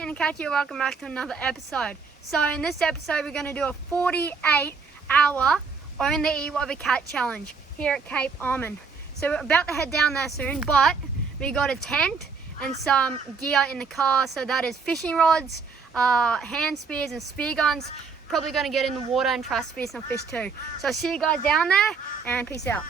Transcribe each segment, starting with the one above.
Ken and Katie, welcome back to another episode. So in this episode we're going to do a 48-hour own the E of a cat challenge here at Cape Arnhem. So we're about to head down there soon, but we got a tent and some gear in the car. So that is fishing rods, hand spears and spear guns. Probably going to get in the water and try to spear some fish too. So I'll see you guys down there and peace out.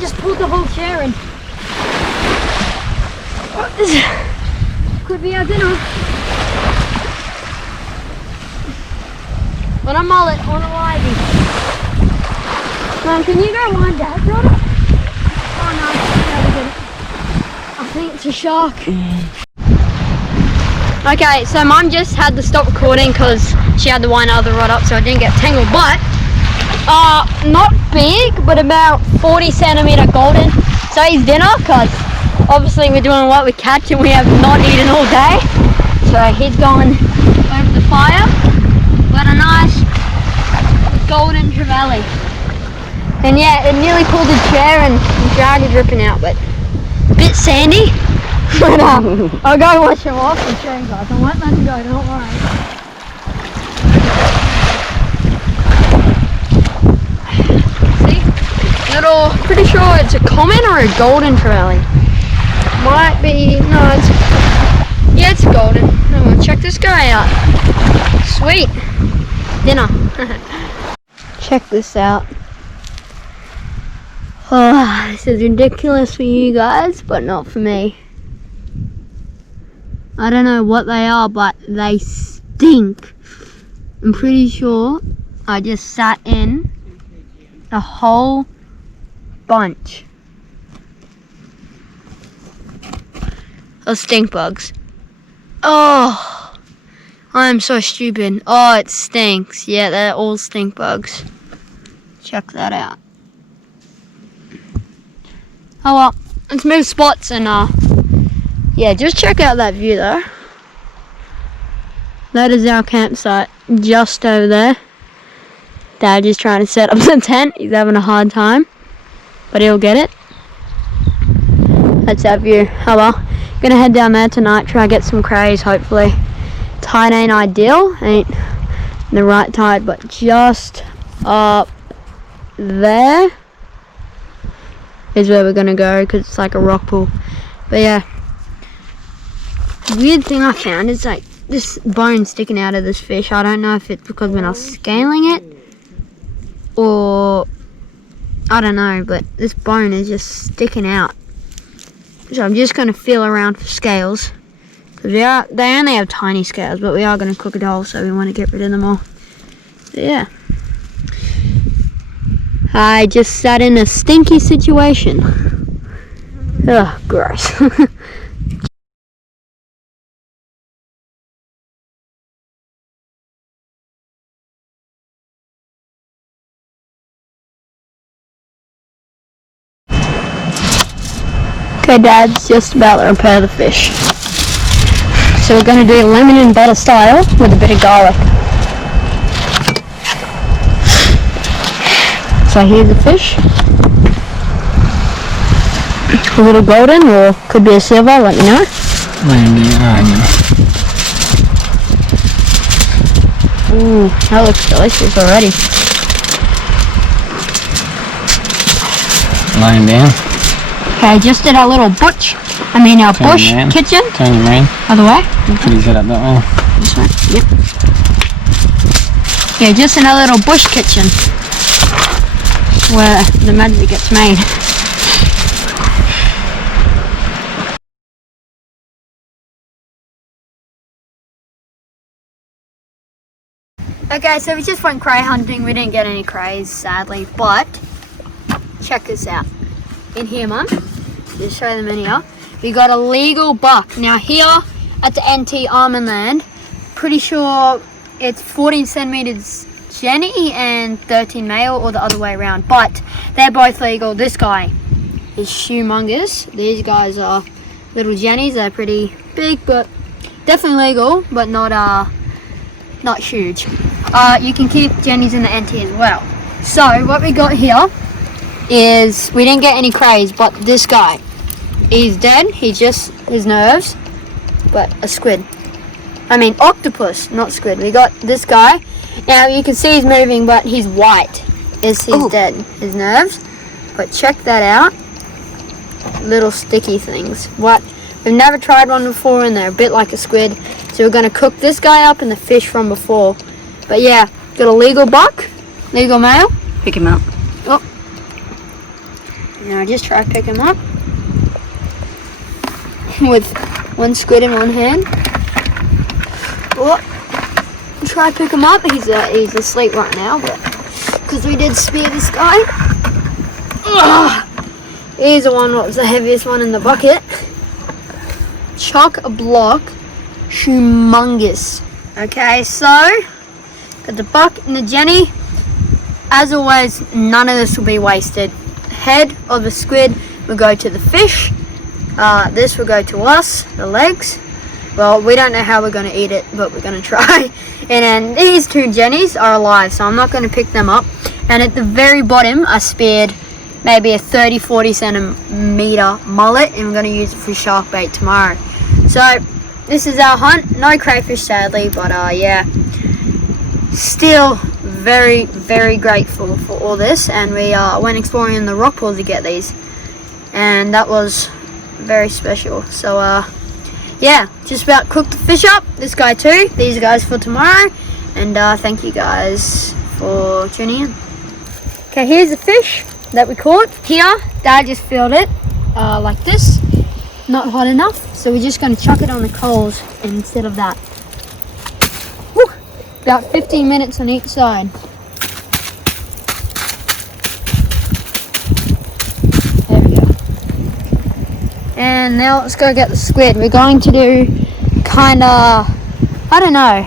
Just pulled the whole chair in. This could be our dinner. On a mullet, on a livey. Mom, can you go wind Dad's rod up? Oh no, I think it's a shark. Okay, so Mom just had to stop recording because she had to wind the other rod up so I didn't get tangled, but not big, but about 40 centimeter golden. So he's dinner because obviously we're doing what we catch and we have not eaten all day. So he's going over the fire. Got a nice golden trevally. And yeah, it nearly pulled the chair and the drag is ripping out, but A bit sandy. But I'll go wash him off and show you guys. I won't let him go, don't worry. See? Little, pretty sure it's a common or a golden trevally. Might be, no, it's a golden. Oh, check this guy out. Sweet. Dinner. Check this out. Oh, this is ridiculous for you guys, but not for me. I don't know what they are, but they stink. I'm pretty sure I just sat in a whole bunch of stink bugs. Oh, I'm so stupid. Oh, it stinks. Yeah, they're all stink bugs. Check that out. Oh well, let's move spots and yeah, just check out that view though. That is our campsite just over there. Dad is trying to set up the tent. He's having a hard time, but he'll get it. That's our view. Oh well, gonna head down there tonight, try to get some crays hopefully. Tide ain't ideal, ain't the right tide, but just up there is where we're gonna go because it's like a rock pool. But yeah, the weird thing I found is like this bone sticking out of this fish. I don't know if it's because when I was scaling it or I don't know, but this bone is just sticking out. So I'm just gonna feel around for scales because they only have tiny scales, but we are gonna cook it whole, so we want to get rid of them all. So yeah, I just sat in a stinky situation. Ugh, gross. Okay, Dad's just about to repair the fish. So we're going to do lemon and butter style with a bit of garlic. So here's the fish. A little golden or could be a silver, let me know. Ooh, that looks delicious already. Laying down. Okay, just did our little bush kitchen. Turn your man. Other way. Put his head up that way. This way, yep. Yeah, just in our little bush kitchen where the magic gets made. Okay, so we just went cray hunting. We didn't get any crays, sadly, but check this out. In here, Mum, just show them in here. We got a legal buck. Now here at the NT Arnhem Land, pretty sure it's 14 centimeters Jenny and 13 male, or the other way around, but they're both legal. This guy is humongous. These guys are little Jennies. They're pretty big, but definitely legal, but not huge. You can keep Jennies in the NT as well. So what we got here is, we didn't get any crays, but this guy, he's dead. He's just his nerves, but a squid. I mean octopus, not squid. We got this guy. Now you can see he's moving, but he's white. He's dead. His nerves. But check that out. Little sticky things. What? We've never tried one before, and they're a bit like a squid. So we're gonna cook this guy up and the fish from before. But yeah, got a legal buck, legal male. Pick him up. Oh. Now just try to pick him up with one squid in one hand. Oh. Try to pick him up. He's asleep right now, but because we did spear this guy. Ugh. Here's the one. What was the heaviest one in the bucket? Chock a block, humongous. Okay, so got the buck and the Jenny. As always, none of this will be wasted. Head of the squid will go to the fish. This will go to us. The legs. Well, we don't know how we're going to eat it, but we're going to try. And then these two Jennies are alive, so I'm not going to pick them up. And at the very bottom, I spared maybe a 30-40 centimeter mullet, and we're going to use it for shark bait tomorrow. So this is our hunt. No crayfish sadly, but yeah, still very, very grateful for all this. And we went exploring in the rock pool to get these, and that was very special. So yeah, just about cooked the fish up. This guy too, these guys for tomorrow. And thank you guys for tuning in. Okay, here's the fish that we caught. Here, Dad just filled it like this. Not hot enough, so we're just going to chuck it on the coals instead of that. Woo! About 15 minutes on each side. There we go. And now let's go get the squid. We're going to do kind of, I don't know,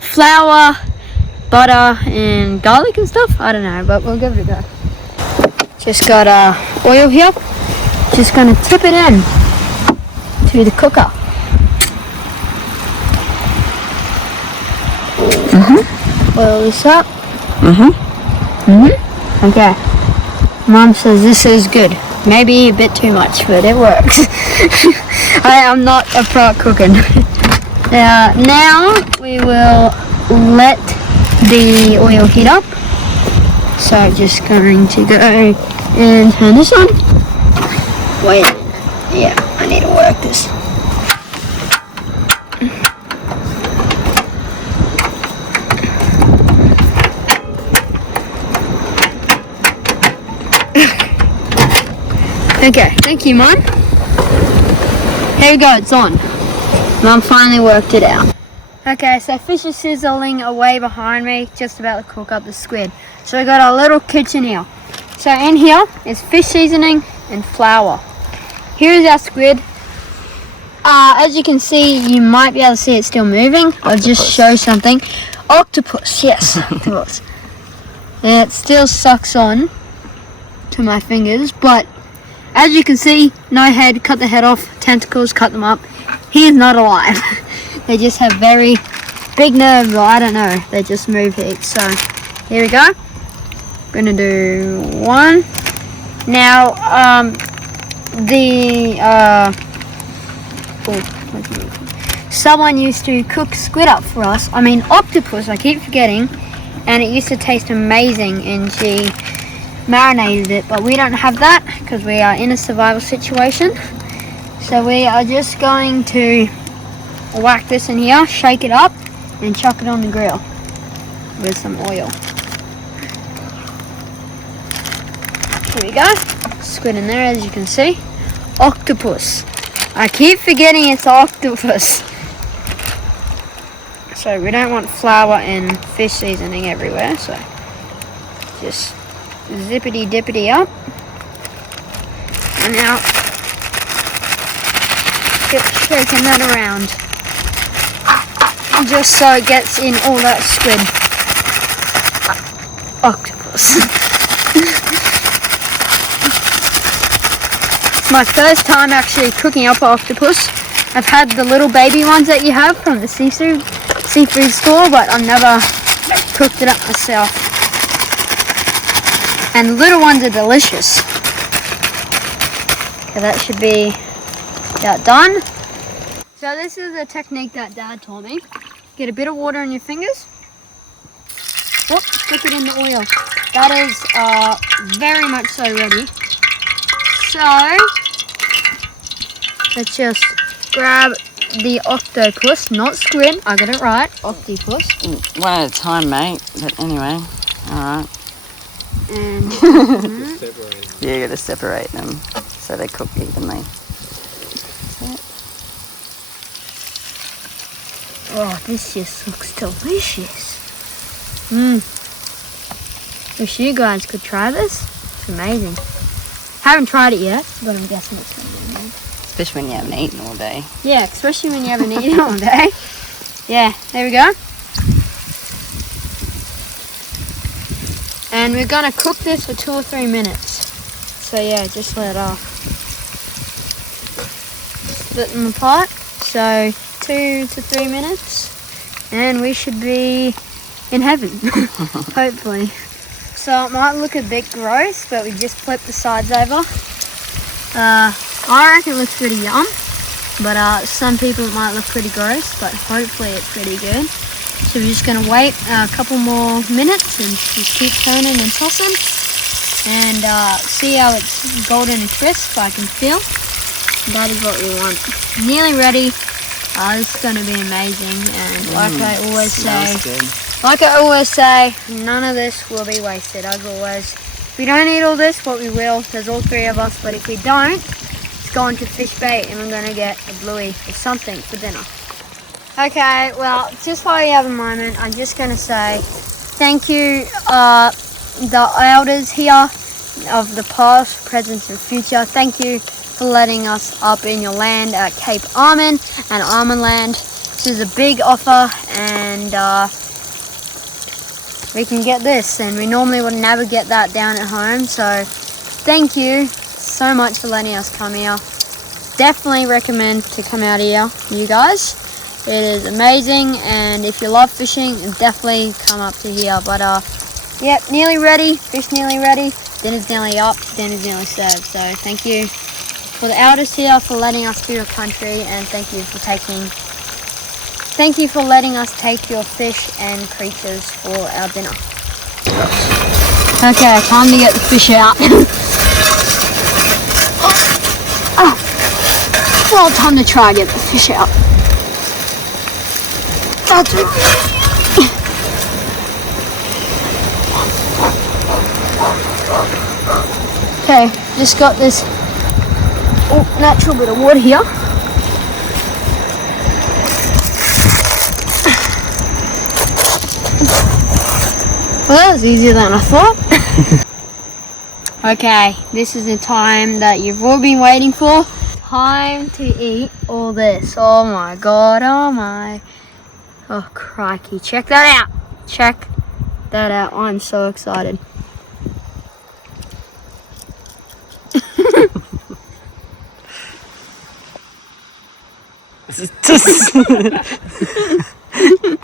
flour, butter and garlic and stuff. I don't know, but we'll give it a go. Just got oil here. Just gonna tip it in to the cooker. Oil this up. Okay. Mom says this is good. Maybe a bit too much, but it works. I am not a pro at cooking. Now we will let the oil heat up. So just going to go and turn this on. Wait a minute. Yeah, I need to work this. Okay, thank you, Mom. Here we go, it's on. Mom finally worked it out. Okay, so fish is sizzling away behind me, just about to cook up the squid. So we got our little kitchen here. So in here is fish seasoning and flour. Here's our squid. As you can see, you might be able to see it still moving. I'll just show something. Octopus, yes, octopus. And it still sucks on to my fingers, but as you can see, no head, cut the head off, tentacles, cut them up. He is not alive. They just have very big nerves, or I don't know, they just move heaps. So here we go. I'm gonna do one. Now, someone used to cook squid up for us. I mean octopus, I keep forgetting, and it used to taste amazing, and she marinated it, but we don't have that because we are in a survival situation. So we are just going to whack this in here, shake it up, and chuck it on the grill with some oil. Here we go. Squid in there, as you can see. Octopus. I keep forgetting it's octopus. So we don't want flour and fish seasoning everywhere, so just zippity dippity up. And now keep shaking that around just so it gets in all that squid. Octopus. It's my first time actually cooking up octopus. I've had the little baby ones that you have from the seafood store, but I've never cooked it up myself. And the little ones are delicious. Okay, that should be about done. So this is a technique that Dad taught me. Get a bit of water in your fingers. Whoop, stick it in the oil. That is very much so ready. So let's just grab the octopus, not squid. I got it right, octopus. One at a time, mate. But anyway, all right. And yeah, you got to separate them so they cook evenly. oh, this just looks delicious. Wish you guys could try this. It's amazing. Haven't tried it yet, but I'm guessing it's going to be amazing. Especially when you haven't eaten all day. Yeah, especially when you haven't eaten all day. Yeah, there we go. And we're going to cook this for 2 or 3 minutes. So yeah, just let it off. Split them apart. So 2 to 3 minutes. And we should be in heaven. Hopefully. So so it might look a bit gross, but we just flip the sides over. I reckon it looks pretty yum, but some people it might look pretty gross, but hopefully it's pretty good. So we're just going to wait a couple more minutes and just keep turning and tossing, and see how it's golden and crisp. I can feel. That is what we want. Nearly ready. This is going to be amazing, and like I always say, none of this will be wasted. As always, if we don't eat all this, what we will, there's all three of us, but if we don't, it's going to fish bait and we're going to get a bluey or something for dinner. Okay, well, just while you have a moment, I'm just going to say thank you, the elders here of the past, present and future. Thank you for letting us up in your land at Cape Arnhem and Arnhem Land. This is a big offer, and we can get this, and we normally would never get that down at home. So thank you so much for letting us come here. Definitely recommend to come out here, you guys. It is amazing, and if you love fishing, definitely come up to here. But yep, nearly ready, fish nearly ready, dinner's nearly up, dinner's nearly served. So thank you for the elders here for letting us to your country, and thank you for letting us take your fish and creatures for our dinner. Okay, time to get the fish out. Well, time to try get the fish out. That's it. Okay, just got this natural bit of wood here. Well, that was easier than I thought. Okay, this is the time that you've all been waiting for. Time to eat all this. Oh my god, oh my. Oh crikey, check that out. Check that out. I'm so excited.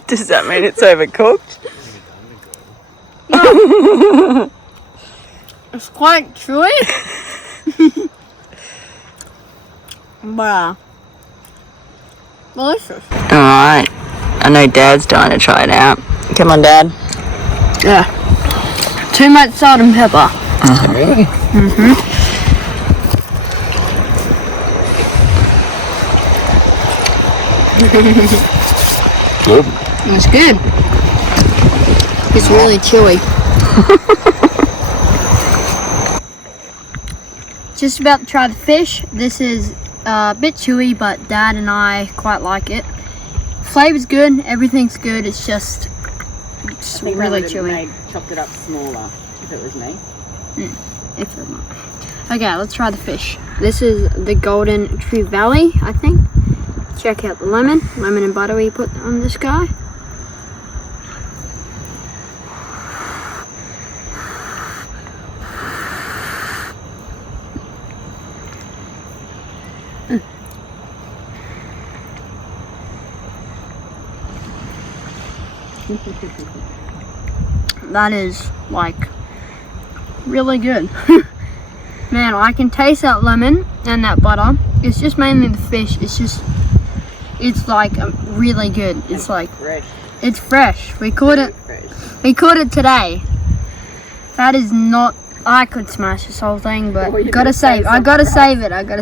Does that mean it's overcooked? No. It's quite chewy. But delicious. Alright. I know Dad's dying to try it out. Come on, Dad. Yeah. Too much salt and pepper. Really? Good. It's good. It's really chewy. Just about to try the fish. This is a bit chewy, but Dad and I quite like it. Flavor's good, everything's good. It's just really chewy. Chopped it up smaller if it was me. If it not. Okay, let's try the fish. This is the Golden Tree Valley, I think. Check out the lemon and butter we put on this guy. That is like really good. Man, I can taste that lemon and that butter. It's just mainly the fish. It's like really good. It's like fresh. It's fresh. We caught it today. That is not. I could smash this whole thing, but I gotta save it. I gotta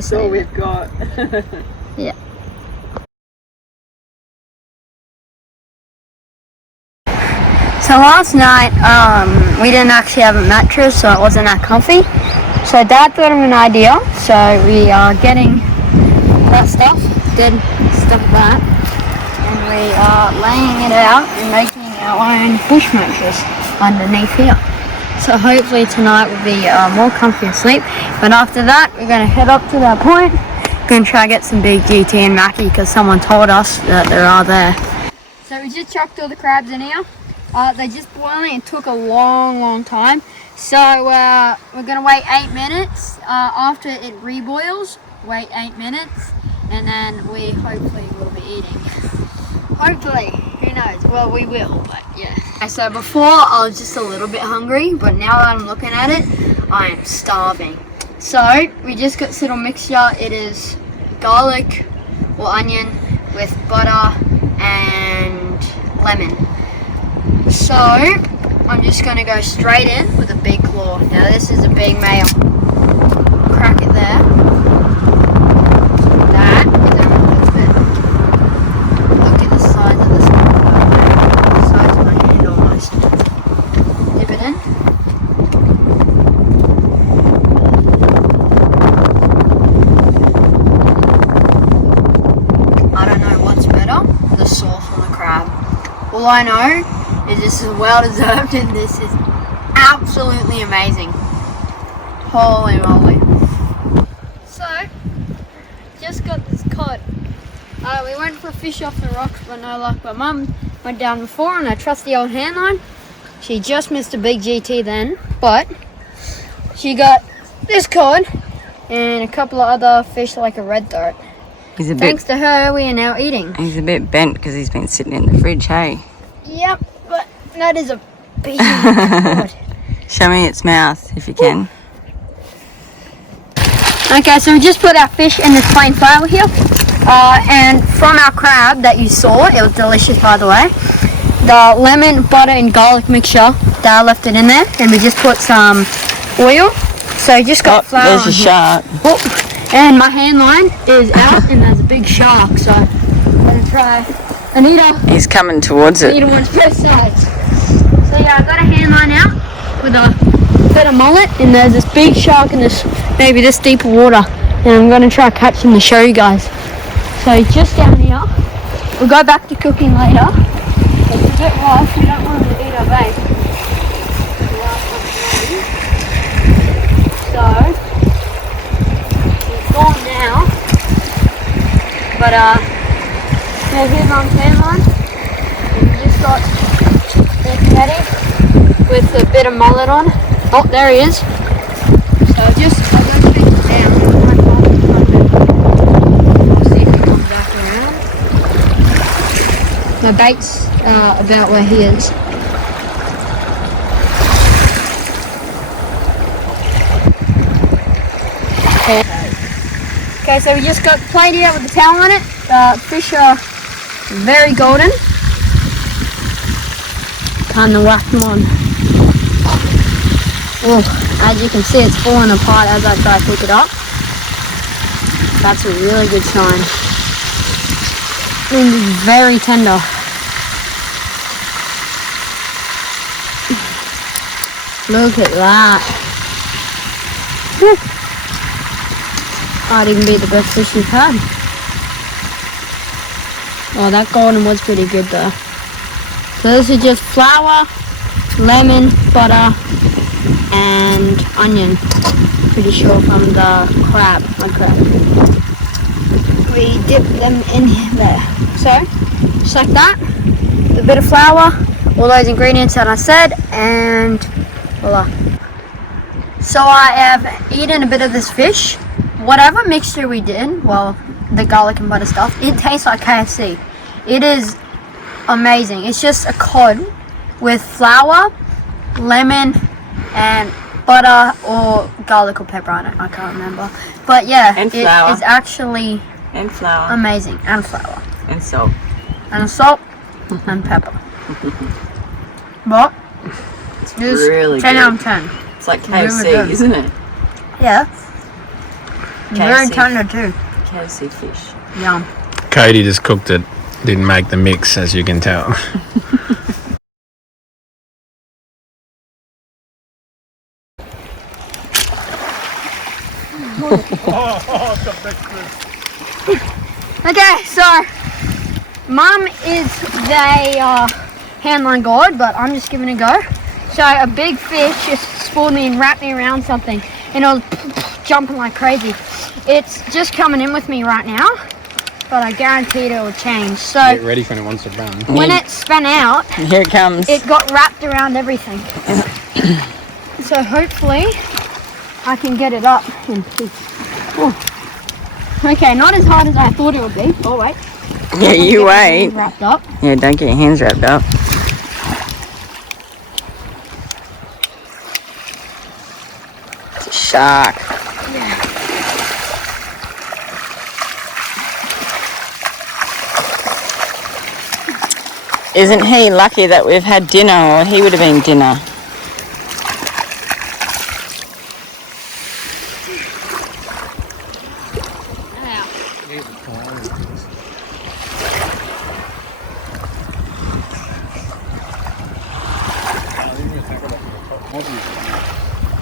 save it. We've got. Yeah. So last night, we didn't actually have a mattress, so it wasn't that comfy. So Dad thought of an idea. So we are getting that stuff, dead stuff like that, and we are laying it out and making our own bush mattress underneath here. So hopefully tonight will be more comfy asleep. But after that, we're going to head up to that point. Going to try to get some big GT and Mackie because someone told us that there are there. So we just chucked all the crabs in here. They just boiling. It took a long time. So we're going to wait 8 minutes. After it reboils, wait 8 minutes. And then we hopefully will be eating. Hopefully. Who knows? Well, we will. But Yeah. Okay, so before I was just a little bit hungry, but now that I'm looking at it, I am starving. So we just got this little mixture. It is garlic or onion with butter and lemon. So I'm just gonna go straight in with a big claw. Now this is a big meal. Crack it there. That is only a little bit. Look at the size of this one. The size of my hand almost. Dip it in. I don't know what's better, the sauce or the crab. All I know is this is well deserved and this is absolutely amazing. Holy moly. So, just got this cod. We went for a fish off the rocks but no luck. But Mum went down before on a trusty old hand line. She just missed a big GT then, but she got this cod and a couple of other fish like a red throat. Thanks to her, we are now eating. He's a bit bent because he's been sitting in the fridge, hey? Yep, but that is a big cod. Show me its mouth if you can. Okay, so we just put our fish in this plain flour here. And from our crab that you saw, it was delicious by the way. The lemon, butter and garlic mixture, Dad left it in there. And we just put some oil. So you just got flour there's on a here. shark. Oh, and my hand line is out and there's a big shark. So I'm going to try. Anita. He's coming towards it. Anita wants both sides. So yeah, I got a hand line out with a bit of mullet and there's this big shark in this, maybe this deep water. And I'm going to try catch him to show you guys. So just down here. We'll go back to cooking later. It's a bit rough, we don't want him to eat our bait. So, he's gone now. But yeah, here's Mum's hand line. And we just got this netty with a bit of mullet on. Oh, there he is. So I'll go take him down. See if he comes back around. My bait's about where he is. Okay, so we just got the plate here with the towel on it. Fish are very golden. Time to whack them on. Oh, as you can see, it's falling apart as I try to pick it up. That's a really good sign. And it's very tender. Look at that. Whew. Might even be the best fish we've had. Oh, that golden was pretty good though. So this is just flour, lemon, butter, and onion. Pretty sure from the crab, my crab. We dip them in there. So, just like that. A bit of flour, all those ingredients that I said, and voila. So I have eaten a bit of this fish. Whatever mixture we did, well, the garlic and butter stuff, it tastes like KFC. It is amazing. It's just a cod with flour, lemon, and butter or garlic or pepper. I can't remember. But yeah, and it flour. is actually amazing. And flour. And salt. And salt and pepper. But it's really 10 good. out of 10. It's like KFC, Really isn't it? Yeah. Very KFC. tender too. KFC fish. Yum. Katie just cooked it. Didn't make the mix, as you can tell. Okay, so Mum is the handline god, but I'm just giving it a go. So a big fish just spooled me and wrapped me around something, and I was jumping like crazy. It's just coming in with me right now, but I guarantee it will change. So Get ready for when it wants to run. when it spun out, Here it comes. it got wrapped around everything. So hopefully I can get it up. Okay, not as hard as I thought it would be. Oh wait. Yeah, you wait. Wrapped up. Yeah, don't get your hands wrapped up. shark. Yeah. Isn't he lucky that we've had dinner, or he would have been dinner?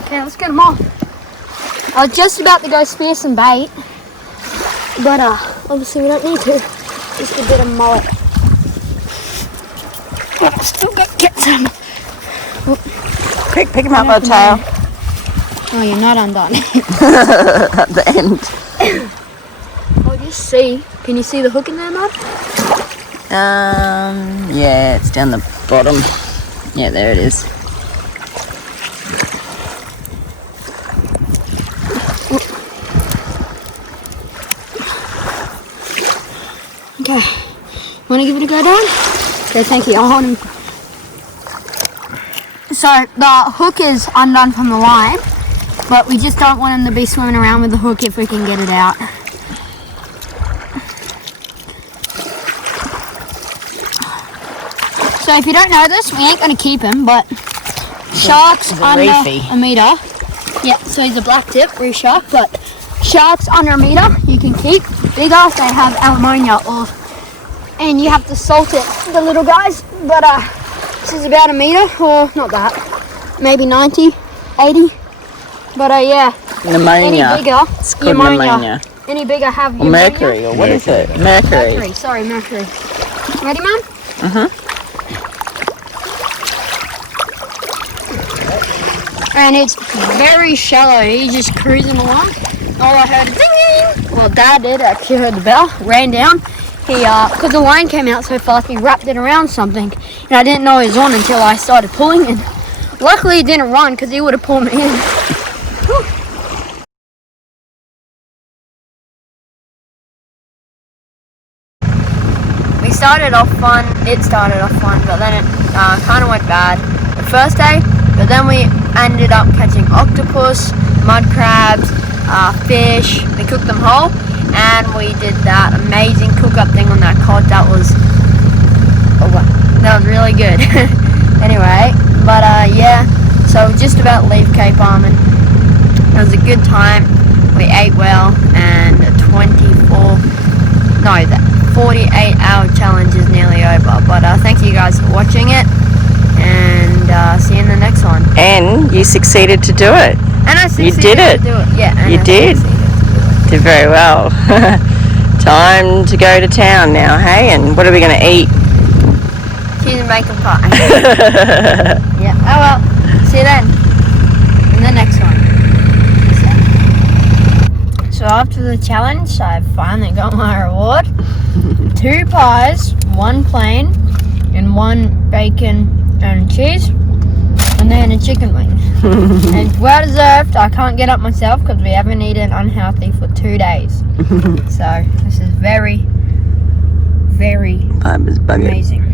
Okay, let's get them off. I was just about to go spear some bait, but obviously we don't need to. Just a bit of mullet. Oh, still got to get some. Quick, pick him up by the tail. Oh, you're not undone. At the end. Oh, just see. Can you see the hook in there, Mud? Yeah, it's down the bottom. Yeah, there it is. Okay. Want to give it a go, Dan? Okay, thank you. I'll hold him. So the hook is undone from the line, but we just don't want him to be swimming around with the hook if we can get it out. So if you don't know this, we ain't going to keep him, but sharks under a metre. Yeah, so he's a black tip, reef shark, but sharks under a metre you can keep. Bigger, they have ammonia, and you have to salt it, the little guys. But this is about a metre, or not that, maybe 90, 80. But yeah, Pneumonia. Any bigger, It's called pneumonia. Any bigger have Or mercury, or what is it? Mercury. Mercury, sorry, mercury. Ready, man? And it's very shallow. He's just cruising along. All I heard is ding ding. Well, Dad did actually heard the bell, ran down. He, because the line came out so fast, he wrapped it around something, and I didn't know he was on until I started pulling. And luckily, he didn't run because he would have pulled me in. Whew. It started off fun, but then it kind of went bad the first day. But then we ended up catching octopus, mud crabs, fish. We cooked them whole, and we did that amazing cook-up thing on that cod. That was really good. Anyway, but yeah, so just about leave Cape Arnhem. It was a good time. We ate well, and the 48-hour challenge is nearly over. But thank you guys for watching it, and see you in the next one. And you succeeded to do it. And I succeeded You did it. to do it. Yeah, and You I did. succeeded to do it. Did very well. Time to go to town now, hey? And what are we going to eat? Cheese and bacon pie. Yeah. Oh well. See you then. In the next one. So after the challenge, I finally got my reward. 2 pies, 1 plain, and 1 bacon and cheese, and then a chicken wing. And well deserved. I can't get up myself because we haven't eaten unhealthy for 2 days. So this is very, very amazing.